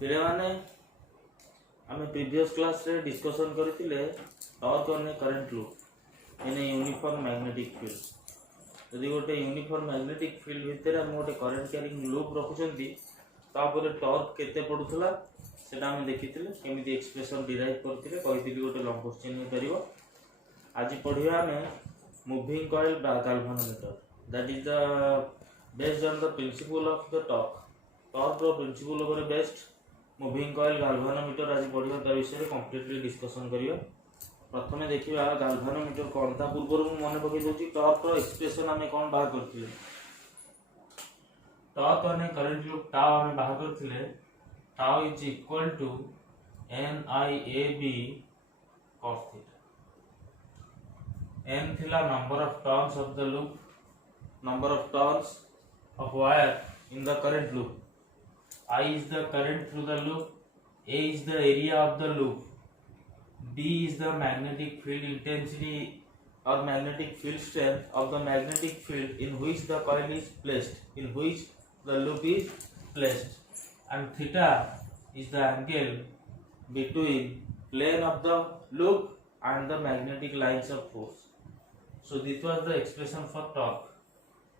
पिले माने आम प्रीवियस क्लास रे डिस्कशन करथिले torque on a current loop in a uniform magnetic field. यदि गोटे यूनिफॉर्म मैग्नेटिक फील्ड भितर हम गोटे करंट कैरिंग लूप रखुचंती तापर टॉर्क केते पडुथला सेटा हम देखिथिले केमिति एक्सप्रेशन डिराइव करथिले कहिथिली गोटे लॉन्ग क्वेश्चन हे परिबो। आज पढ़िया हमें moving coil galvanometer that is the based on the principle of the torque रो principle over based moving coil galvanometer आज पढ़िया ता विषय रे कंप्लीटली डिस्कशन करियो। प्रथमे देखिबा galvanometer कोन ता पूर्व रो मने पकई दोची टॉर्क रो एक्सप्रेशन हमें कोन बाहर करथिले। Torque on a current loop tau हमें बाहर करथिले tau is equal to NIAB cos theta. N थिला number of turns of the loop, number of turns of wire in the current loop. I is the current through the loop, A is the area of the loop, B is the magnetic field intensity or magnetic field strength of the magnetic field in which the coil is placed, in which the loop is placed, and theta is the angle between plane of the loop and the magnetic lines of force. So this was the expression for torque.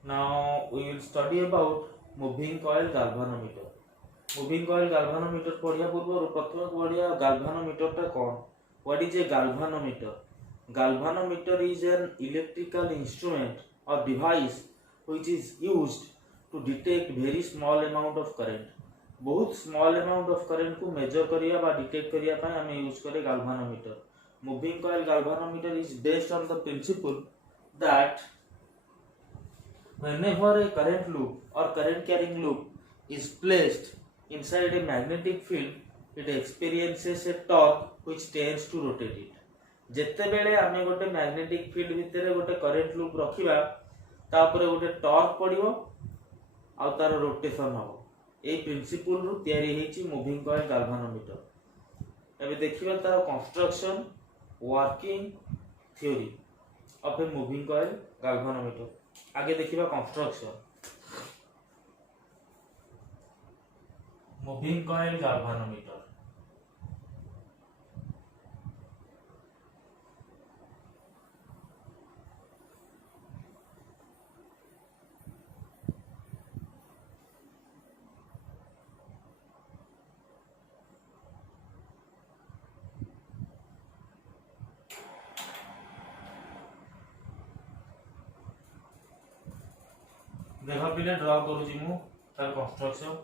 Now we will study about moving coil galvanometer. Moving coil galvanometer पढ़िया पूर्व प्रथम पढ़िया galvanometer टा कौन? What is a galvanometer? Galvanometer is an electrical instrument or device which is used to detect very small amount of current. बहुत small amount of current को measure करिया बा detect करिया पाए हमें use करे galvanometer. Moving coil galvanometer is based on the principle that whenever a current loop or current carrying loop is placed inside a magnetic field, it experiences a torque which tends to rotate it. जेते बेले आमे गोटे magnetic field भितर गोटे current loop रखिबा तापर गोटे torque पड़िबो आ तार rotation हो। ए प्रिंसिपल रु तयारी हेची मूविंग कॉइल galvanometer। एबे देखिबा तार construction working theory of a moving coil galvanometer। आगे देखिबा कंस्ट्रक्शन मूविंग कॉइल galvanometer। देख पिले ड्रा करूची मु तार कंस्ट्रक्शन।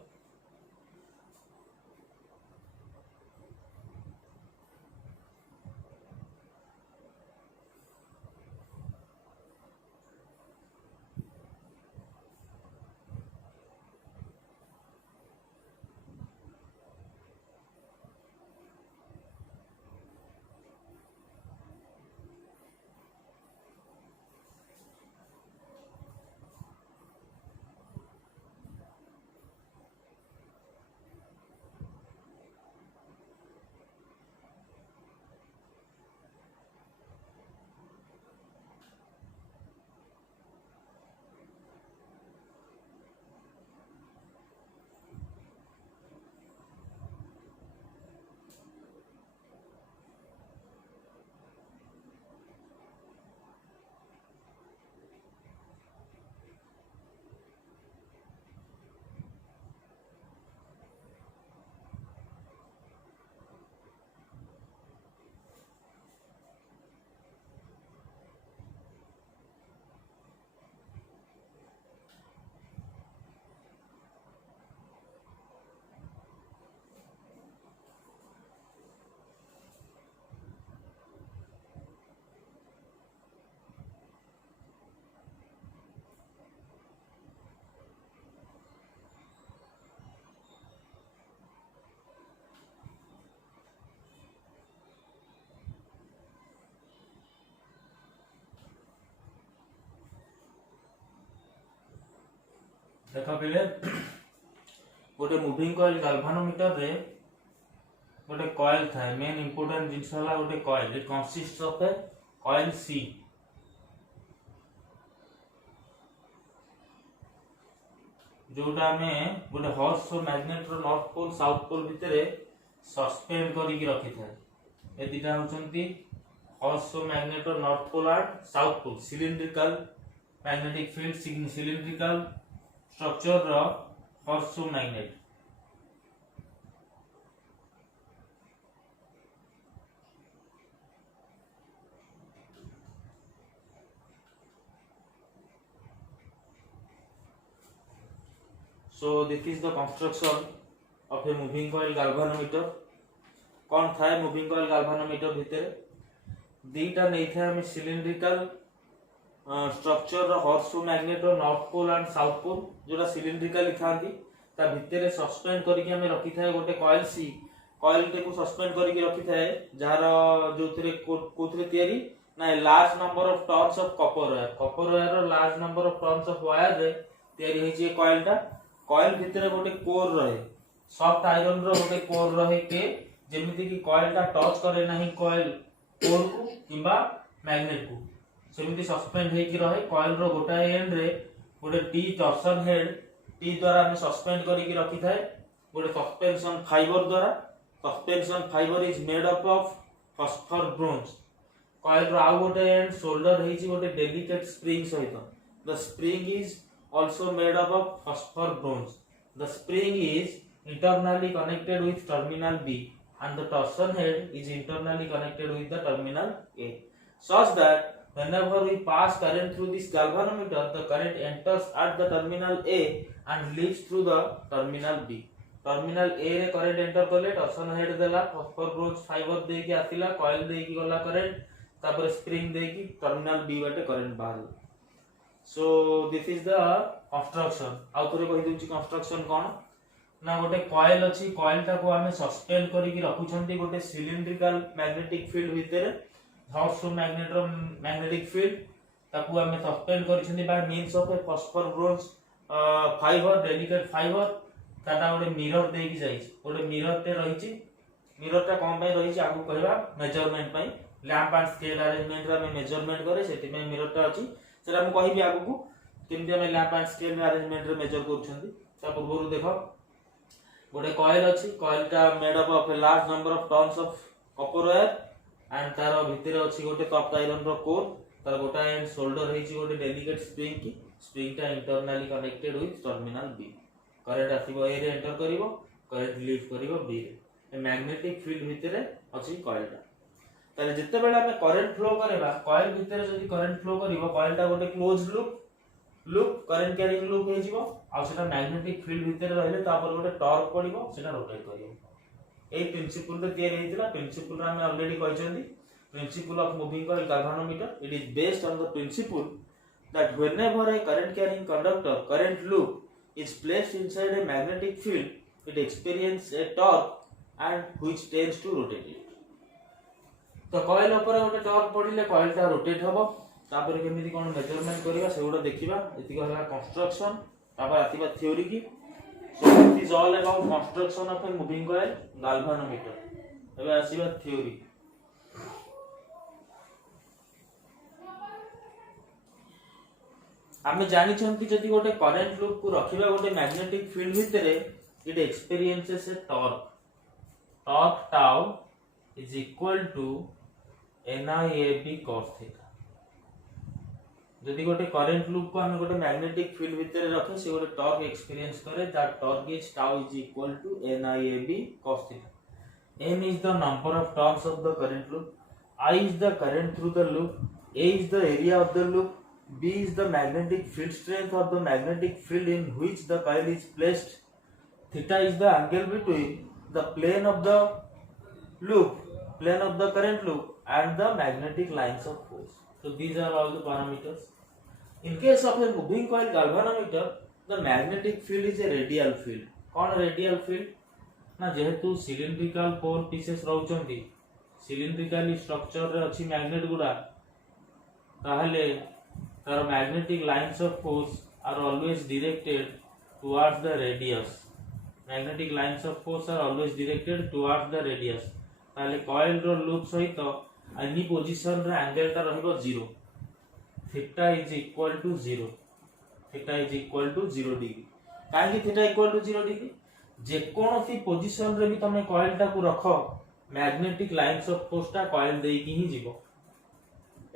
देख पिले गोटे मूविंग कॉइल galvanometer रे गोटे कॉइल थाए। मेन इंपोर्टेंट जिंस होला गोटे coil. It consist of a coil C। जोटा हमें गोटे हॉर्स मैग्नेट रो नॉर्थ पोल साउथ पोल भितर सस्पेंड करके रखी थाए। ए दिटा होचंती हॉर्स मैग्नेट रो north pole and south pole cylindrical magnetic field cylindrical structure रो horse magnet. So this is the construction of a moving coil galvanometer। कौन था मूविंग कॉइल galvanometer भितर दीटा नहीं था हमें cylindrical structure horse magnet north pole and south pole जोटा cylindrical थांती ता भितर सस्पेंड करके हमें रखी थाए गोटे कॉइल सी कॉइल टे को सस्पेंड करके रखी थाए जार जोथिरे कोथिरे तयारी ना large number of turns of copper wire रो large number of turns of wire रे तयारी होई कॉइल टा। कॉइल भितर गोटे कोर रहे सॉफ्ट आयरन रो गोटे कोर रहे के जेमिति कि कॉइल टा टच करे नाही कॉइल कोर को किबा मैग्नेट को सेमिति सस्पेंड हे कि रहे। कॉइल रो गोटा एंड रे गोटे टी टॉर्सन हेड टी द्वारा हम सस्पेंड करी कि रखी थाए गोटे सस्पेंशन फाइबर द्वारा। Suspension fibre is made up of phosphor bronze. Coil रो आउ गोटे एंड शोल्डर हे छि गोटे डेलिकेट स्प्रिंग सहित। The spring is also made up of phosphor bronze। The spring is internally connected with terminal B and the torsion head is internally connected with the terminal A, such that whenever we pass current through this galvanometer, the current enters at the terminal A and leaves through the terminal B। terminal A रे current enter कले torsion head देला phosphor bronze fiber दे के आतिला coil दे के गला current तापर spring दे के terminal B बाटे current बाहर। So this is the construction। आउ थोड़े कहि दउची construction कोन ना गोटे कॉइल अछि कॉइल टा को हमें सस्पेंड करी कि रखुछंती गोटे सिलिंड्रिकल मैग्नेटिक फील्ड भितर हॉर्स मैग्नेट रो मैग्नेटिक फील्ड ताकू हमें सस्पेंड करिसंती by means of a phosphor bronze fibre delicate fibre ताटा गोटे मिरर दे कि जाई गोटे मिरर ते रहिछि। मिरर टा कोन पय रहिछि आगु कहबा मेजरमेंट पय लैंप एंड स्केल अरेंजमेंट रा में मेजरमेंट करे सेति में मिरर टा अछि सेरा हम कहि भी आगु को केमति हम लैंप एंड स्केल में अरेंजमेंट रे मेजर करछंती। ता पूर्वरु देखो गोटे कॉइल अछि कॉइल टा made up of a large number of turns of copper wire and तार भितर अछि गोटे सॉफ्ट आयरन रो कोर तार गोटा एंड शोल्डर हेछि गोटे डेलिकेट स्प्रिंग की स्प्रिंग टा internally connected with terminal B. Current आसीबो ए रे एंटर करिवो करंट लीव करिवो बी रे। ए मैग्नेटिक फील्ड भितर अछि कॉइल टा ताले जत्ते बेला हमें करंट फ्लो करेबा कॉइल भितर जदी करंट फ्लो करिवो कॉइल टा गोटे close loop current carrying loop हे जिवो आ सेटा मैग्नेटिक फील्ड भितर रहले तापर गोटे टॉर्क पडिवो सेटा रोटेट करिवो। एई प्रिंसिपल रे तयारी हेतिला। प्रिंसिपल रा हम ऑलरेडी कहिसंती principle of moving coil galvanometer it is based on the principle that whenever a current carrying conductor current loop is placed inside a magnetic field it experience a torque and which tends to rotate it. तो coil ऊपर गोटे torque पडिले coil टा rotate हबो तापर केमिति कोन measurement करिवा सेउडा देखिबा। एतिक हला कंस्ट्रक्शन तापर आतिबा थ्योरी की। So it is all about construction of a moving coil galvanometer। एबे आसीबा थ्योरी। आमे जानि छंती जदि गोटे करंट लूप को रखिबा गोटे मैग्नेटिक फील्ड भितरे it experiences A torque tau is equal to NIAB cos theta। जदि गोटे करंट लूप को हम गोटे मैग्नेटिक फील्ड भितर रखे से गोटे टॉर्क एक्सपीरियंस करे that torque is tau is equal to NIAB cos theta। N is the number of turns of the current loop, I is the current through the loop, A is the area of the loop, B is the magnetic field strength of the magnetic field in which the coil is placed, theta is the angle between the plane of the current loop and the magnetic lines of force। So these are all the parameters। In case of a moving coil galvanometer, the magnetic field is a radial field। कौन radial field ना जेहेतु cylindrical core pieces रहउचंती cylindrically structure रे अछि magnet गुडा ताहले तार magnetic lines of force are always directed towards the radius. Magnetic lines of force are always directed towards the radius. ताले कॉइल रो लूप सहित एनी पोजीशन रे एंगल ता रहइबो 0। Theta is equal to 0 degree. काहे थीटा इक्वल टू 0 डिग्री जेकोसी position रे भी तमे कॉइल टा को रख मैग्नेटिक लाइंस ऑफ फोर्स टा कॉइल देई की ही जीवो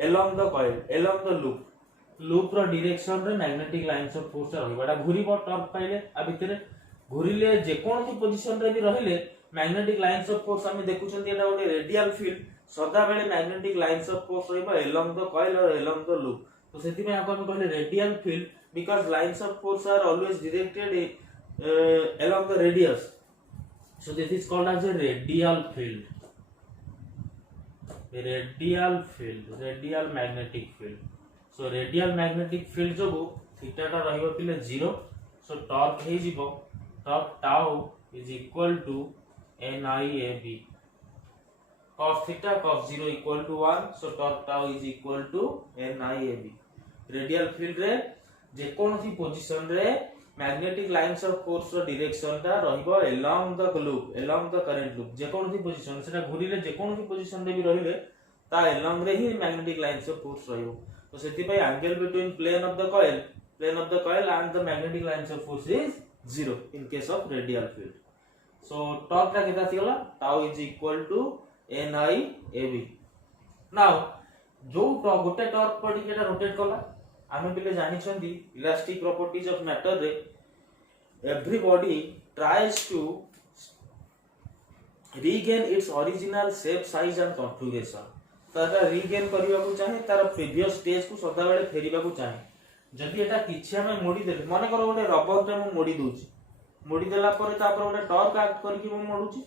along the coil along the loop रो डायरेक्शन रे मैग्नेटिक लाइंस ऑफ फोर्स टा रहइबाडा घुरीबो टॉर्क पाइले आ भितरे घुरिले जेकोसी पोजीशन रे भी रहिले मैग्नेटिक लाइंस ऑफ फोर्स हम देखुछन एटा ओटे रेडियल फील्ड सदा बेले मैग्नेटिक लाइंस ऑफ फोर्स रहइबा along the coil और along the loop तो सेति में आपण कहले radial field because lines of force are always directed along the radius so this is called as a radial radial magnetic field so radial magnetic field जो theta टा रहइबो पिले 0 so torque हे जिवो torque tau is equal to NIAB cos theta cos 0 equal to 1 so torque tau is equal to NIAB radial field रे जेकोसी position रे magnetic lines of force रो direction ता रहइबो along the loop along the current loop जेकोसी position सेटा घुरिले जेकोसी position रे भी रहिले ता along रे ही मैग्नेटिक लाइंस ऑफ फोर्स रहइबो तो सेति पय angle between plane of the coil and the magnetic lines of force is 0 in case of radial field so torque ता केता थिगला tau is equal to NIAB now जो गोटे टॉर्क पडी केटा रोटेट कला आमे पिले जानि छंदी इलास्टिक प्रॉपर्टीज ऑफ मैटर रे everybody tries to regain its original shape size and configuration तारा रीगेन करिवा को चाहे तार प्रीवियस स्टेज को सदा बेले फेरिबा को चाहे जदी एटा किछि हमें मोडी देले माने करो गोटे रबर रे मो मोडी दोछि मोडी देला परे तापर गोटे टॉर्क एक्ट करके मो मोडुछि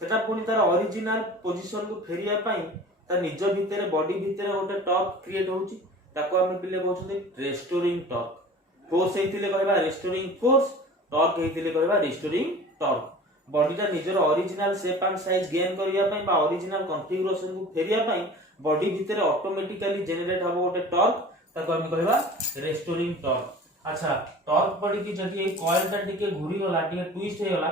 सेटा पुनी तार ओरिजिनल पोजीशन को फेरिया पई ता निज भितरे बॉडी भितरे गोटे टॉर्क क्रिएट होउछि ताको हम पिले कहउछथि रेस्टोरिंग टॉर्क फोर्स हेतिले कहबा रेस्टोरिंग फोर्स टॉर्क हेतिले कहबा रेस्टोरिंग टॉर्क बॉडी ता निजर original shape and size gain करिया पई बा ओरिजिनल कॉन्फिगरेशन को फेरिया पई बॉडी भितरे ऑटोमेटिकली जनरेट हबो गोटे टॉर्क ताको हम कहबा रेस्टोरिंग टॉर्क अच्छा टॉर्क पड़ी कि जदी ए कॉइल ता टिके घुरी गला टिके ट्विस्ट हे गला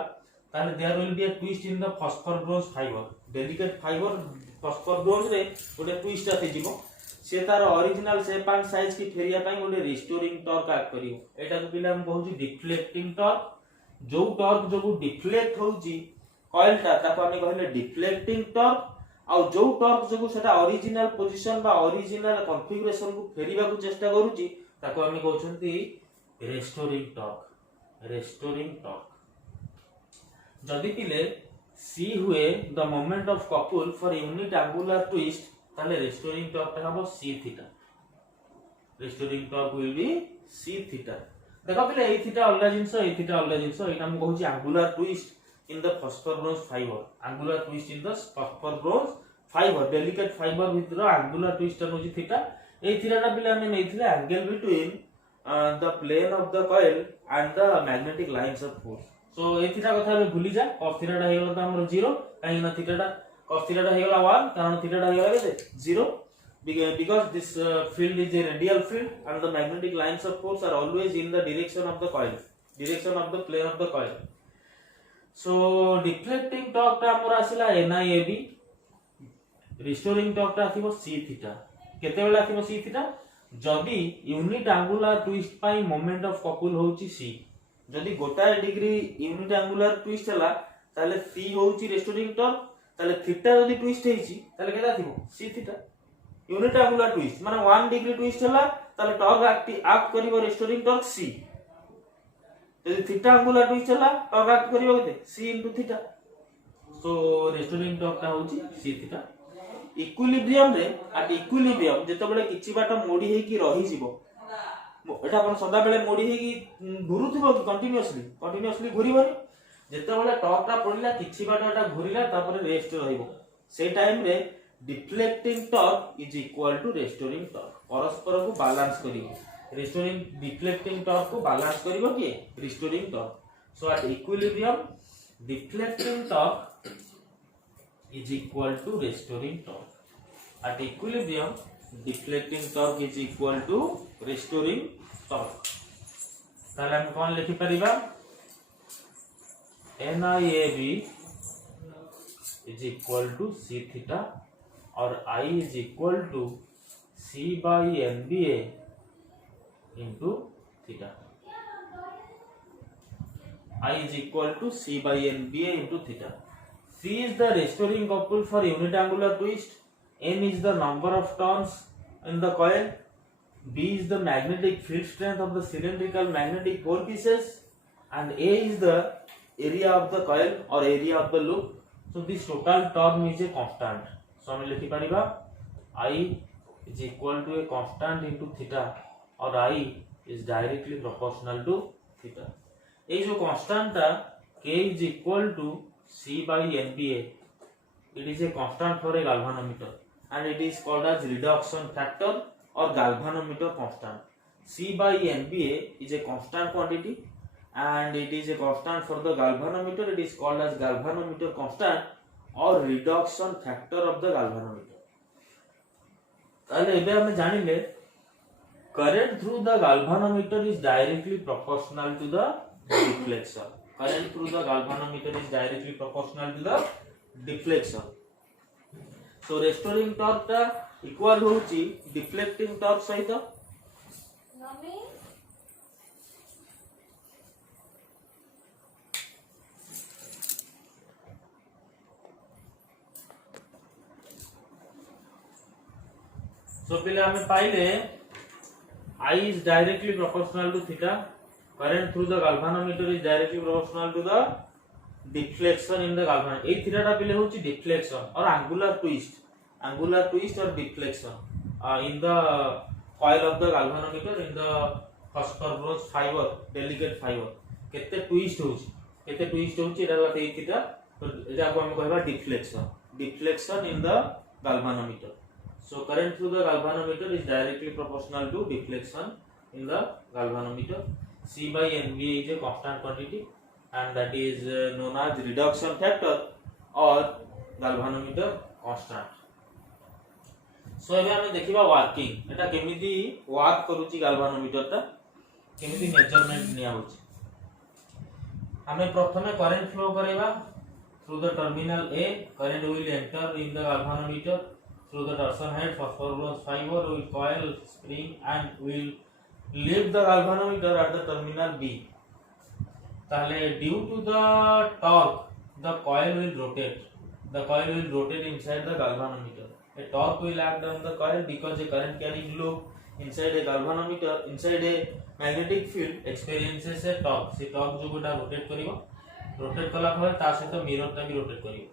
ताले there will be a twist in the phosphor bronze fibre delicate fibre phosphor bronze रे गोटे ट्विस्ट आते जीवो से तार ओरिजिनल शेप एंड साइज की फेरिया पई गोटे रिस्टोरिंग टॉर्क एक्ट करियो एटा को पिला हम कहू छी डिफ्लेक्टिंग टॉर्क जो टॉर्क जो डिफ्लेक्ट होउची कॉइल ता ताको हम कहले डिफ्लेक्टिंग टॉर्क आ जो टॉर्क जो सेटा ओरिजिनल पोजीशन बा ओरिजिनल कॉन्फिगरेशन को फेरिबा को चेष्टा करूची ताको हम कहू छंती रेस्टोरिंग टॉर्क जदी पिले सी हुए the moment of couple for unit angular twist ताले रेस्टोरिंग टॉर्क ता हबो c theta restoring torque will be c theta देखो पहले ए थीटा अलगा जिंस एटा हम कहू छी angular twist in the phosphor bronze fibre angular twist in the phosphor bronze fibre delicate fibre भीतर एंगुलर ट्विस्ट होची थीटा ए थीटाटा पहले हम नेथिले angle between the plane of the coil and the magnetic lines of force so ए theta कथा हम भूली जा cos थीटाटा हे गेला त हमर 0 काहे ना थीटाटा cos theta टा हेगला 1 कारण थीटा टा हेगला केते 0 because this field is a radial field and the magnetic lines of force are always in the direction of the plane of the coil so deflecting torque टा हमर आसिला NIAB restoring torque टा आथिबो c theta केते बेला आथिबो c theta जदी unit angular twist pi moment of couple होउची c जदी गोटा degree unit angular twist हला ताले c होउची रेस्टोरिंग टॉर्क ताले थीटा जदी ट्विस्ट हेची ताले केता थिबो c theta unit angular twist माने 1 डिग्री ट्विस्ट हला ताले टॉर्क एक्ट करिवो रेस्टोरिंग टॉर्क c जदी थीटा एंगुलर ट्विस्ट हला टॉर्क एक्ट करिवो केते c theta so restoring torque ता होची c थीटा इक्विलिब्रियम रे एट इक्विलिब्रियम जेतो बेले किछि बाट मोडी हेकी रही जिवो एटा अपन सदा बेले मोडी हेकी घुरुथिबो कि कंटीन्यूअसली घुरिबोनी जेतो बेले टॉर्क ता पड़िला किछि बाट एटा घुरिला तापर रेस्ट रहिबो से टाइम रे deflecting torque is equal to restoring torque परस्पर को बैलेंस करिवो रेस्टोरिंग डिफ्लेक्टिंग टॉर्क को बैलेंस करिवो कि restoring torque so at equilibrium deflecting torque is equal to restoring torque at equilibrium deflecting torque is equal to restoring torque ताले हम कौन लिखि परिबा NIAB is equal to c theta और I is equal to c by NBA into theta I is equal to C by NBA into theta. C is the restoring couple for unit angular twist. N is the number of turns in the coil. B is the magnetic field strength of the cylindrical magnetic pole pieces, and A is the area of the coil or area of the loop. So this total term is a constant. So हम लिखी परिबा I is equal to a constant into theta, or I is directly proportional to theta. ये जो constant था K is equal to C by NBA. It is a constant for a galvanometer, and it is called as reduction factor or galvanometer constant. C by NBA is a constant quantity, and it is a constant for the galvanometer. It is called as galvanometer constant or reduction factor of the galvanometer. ताले एबे हमें जानिले current through the galvanometer is directly proportional to the deflection. Current through the galvanometer is directly proportional to the deflection. So restoring torque टा equal होउची deflecting torque सहित. So पहले हमें पाइले I is directly proportional to theta. Current through the galvanometer is directly proportional to the deflection in the galvanometer. ये theta टा पहले होची deflection और angular twist or deflection in the coil of the galvanometer in the phosphorus fiber, delicate fiber. केते twist होची एटा लाते ये theta, तो एटा को हम कहबा deflection in the galvanometer. So current through the galvanometer is directly proportional to deflection in the galvanometer. C by NBA is a constant quantity, and that is known as reduction factor or galvanometer constant. So एबे हमें देखिबा working एटा केमिति work करूची galvanometer ता केमिति measurement निया होची. हमें प्रथमे करंट फ्लो करेबा through the terminal A. Current will enter in the galvanometer through the torsion head. Phosphorus fiber will coil spring and will leave the galvanometer at the terminal B. ताले due to the torque the coil will rotate inside the galvanometer. A torque will act on the coil because a current carrying loop inside a galvanometer, inside a magnetic field, experiences a torque. से torque जो गोटा rotate कला फले ता सहित mirror टा भी rotate करिवो.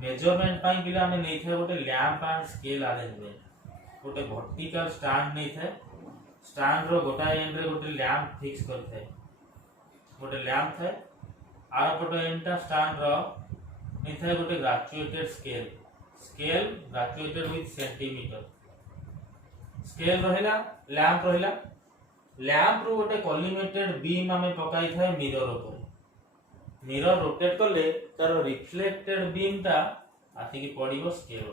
Measurement पाई पिले हमें नहीं थे गोटे लैंप एंड स्केल अरेंजमेंट. गोटे वर्टिकल स्टैंड नहीं थे. स्टैंड रो गोटा एंड रे गोटे लैंप फिक्स करथे. गोटे लैंप थे आर पटो एंटा स्टैंड रो नहीं थे गोटे graduated scale graduated with centimetre. Scale रहिला लैंप रो गोटे कॉलिमेटेड बीम हमें पकाई थे मिरर ऊपर. मिरर रोटेट करले तार रिफ्लेक्टेड बीम टा आथि की पड़िबो स्केल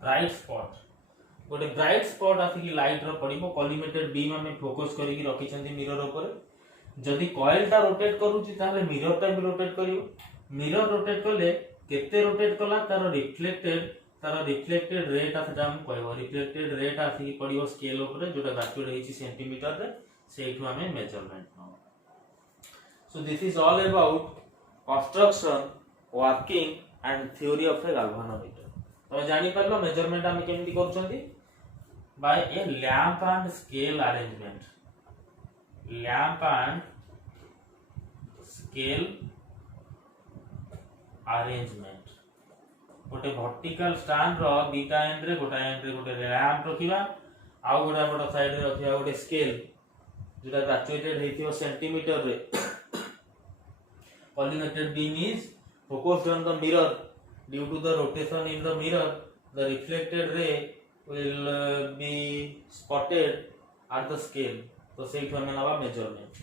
ब्राइट स्पॉट. गोटे ब्राइट स्पॉट आथि की लाइट रो पड़िबो. कॉलिमेटेड बीम हमें फोकस करी की रखी छंती मिरर ऊपर. जदी कॉइल टा रोटेट करूची ताले मिरर टा भी रोटेट करिवो. मिरर रोटेट करले केते रोटेट कला तार रिफ्लेक्टेड रेट आथि हम कहबो. रिफ्लेक्टेड रेट आथि की पड़िबो स्केल ऊपर जोटा ग्रेजुएट हेची सेंटीमीटर रे. सेठु हमें मेजरमेंट न. So this is all about construction, working and theory of a galvanometer. तो जानी परलो मेजरमेंट हम केमती करछंती by a lamp and scale arrangement. Lamp and scale arrangement. गोटे वर्टिकल स्टैंड रो दीटा एंड रे गोटे लैंप रखिबा आ गोटा बड़ साइड रे रखिबा गोटे स्केल जेटा ग्रेजुएटेड हेतियो सेंटीमीटर रे. Collimated beam is focused on the mirror. Due to the rotation in the mirror, the reflected ray will be spotted at the scale. So say to हमें नवा measurement.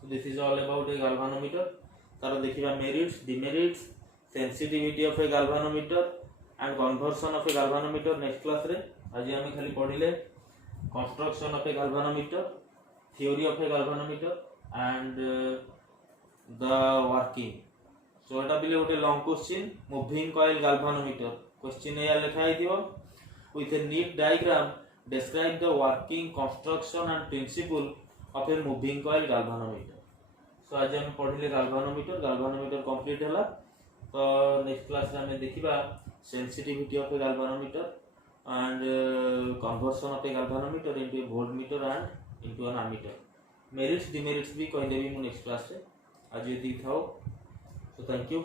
So this is all about a galvanometer. तार देखिबा merits, demerits, sensitivity of a galvanometer and conversion of a galvanometer next class रे. आज हमें खाली पढ़िले construction of a galvanometer, theory of a galvanometer and the working. So एटा बिले गोटे long question. Moving coil galvanometer question या लिखा आइथिबो with a neat diagram describe the working, construction and principle of a moving coil galvanometer. सो आज हम पढ़िले galvanometer complete है। तो next class में हमें देखा sensitivity of a galvanometer and conversion of a galvanometer into a voltmeter and into an ammeter. Merits demerits भी कहदेवी मु नेक्स्ट क्लास रे। आज ये था। So thank you.